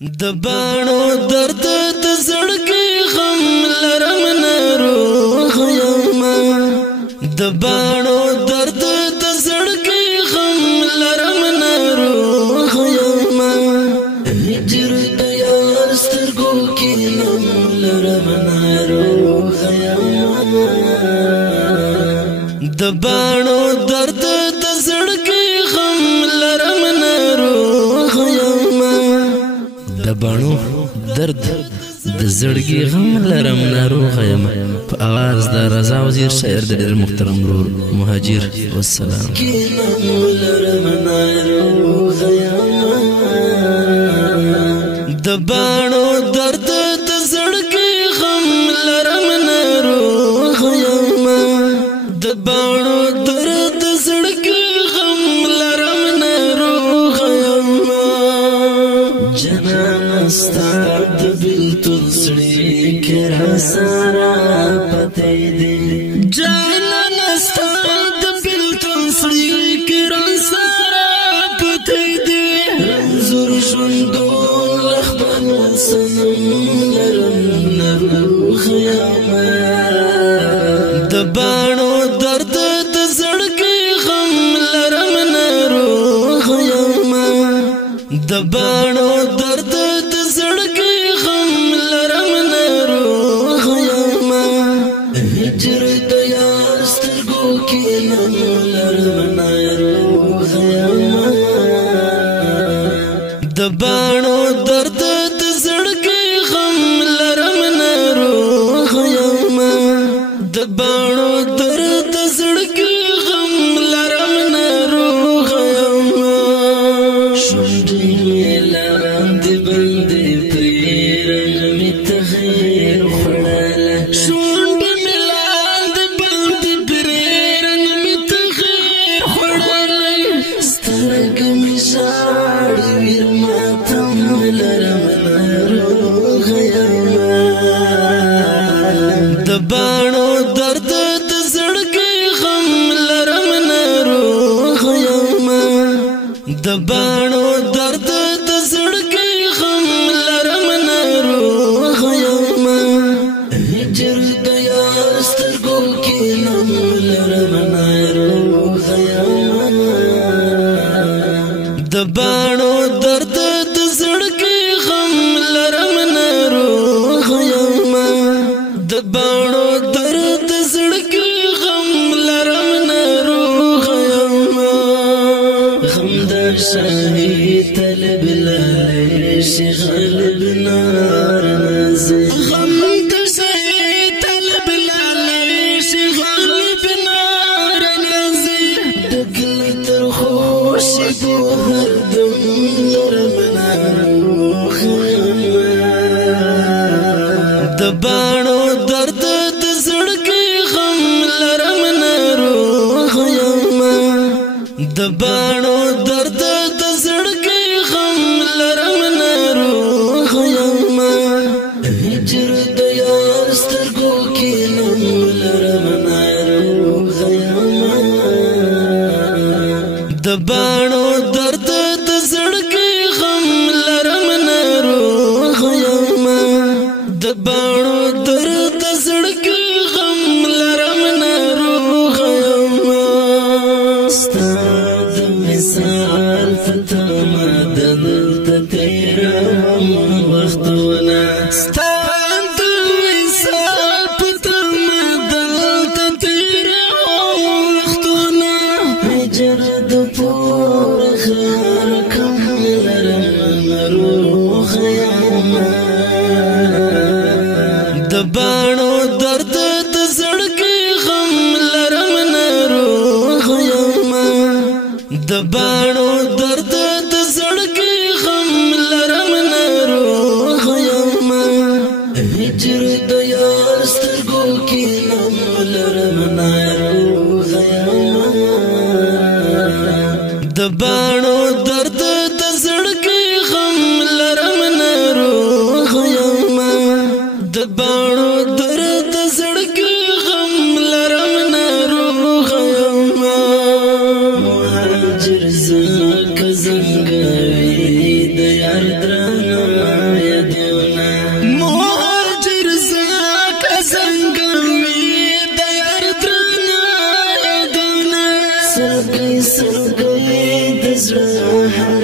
دبانو درد دزړګي غم لرم ناروغ یما دبانو درد دزړګي غم لرم ناروغ یما هجر د یار سترګو کې نم لرم ناروغ یما دبانو درد دزړګي غم لرم ناروغ یما دبانو درد د زړګي غم لرم ناروغ یم په اواز د رضا وزیر شاعر د ډېر محترم ورور مهاجر والسلام دبانو درد د زړګي غم لرم ناروغ یم دبانو درد د زړګي غم لرم ناروغ یم استاد بالتل سړی کرا سارا پته دې جانان استاد بالتل سړی کرا سارا پته دې رنزور شوندو لخبل سنم لرم نروغ یما دبانو درد د زړګي غم لرم نروغ یما دبانو درد زړګي غم لرم ناروغ یما هجر د یار سترګو کې نم لرم ناروغ یما دبانو درد د زړګي غم لرم ناروغ یما دبانو درد زړګي غم لرم ناروغ یما شونډې لرم د بند دبانو درد د زړګي غم لرم ناروغ یما دبانو درد د زړګي غم لرم ناروغ یما هجر د یار سترګو کې نم لرم ناروغ یما دبانو درد د زړګي غم لرم ناروغ یما دبانو درد زړګي غم لرم ناروغ یما غم د شاهي طلب لای شي غالب نار نازي غم د شاهي طلب لای شي غالب نار نازي دګل تر خوش بو هر دم لرم ناروغ یما دبانو درد د زړګي غم لرم ناروغ یما دبانو درد د زړګي غم لرم ناروغ یما هجر د یار سترګو کې نم لرم ناروغ یما دبانو درد د زړګي غم لرم ناروغ یما دبانو درد زړګي غم لرم ناروغ یما استاد مثال فتما دلته تیرم وختونه استاد مثال فتما دلته تیرم وختونه هجر د پور خيار کم لرم ناروغ یما دبانو درد د زړګي غم لرم ناروغ یما دبانو درد د زړګي غم لرم ناروغ یما هجر د یار سترګو کې نم لرم ناروغ یما دبانو درد د زړګي غم لرم ناروغ یما دبانو درد زړګي غم لرم ناروغ یما مهاجر زکه زنګوي د یار درنه زړه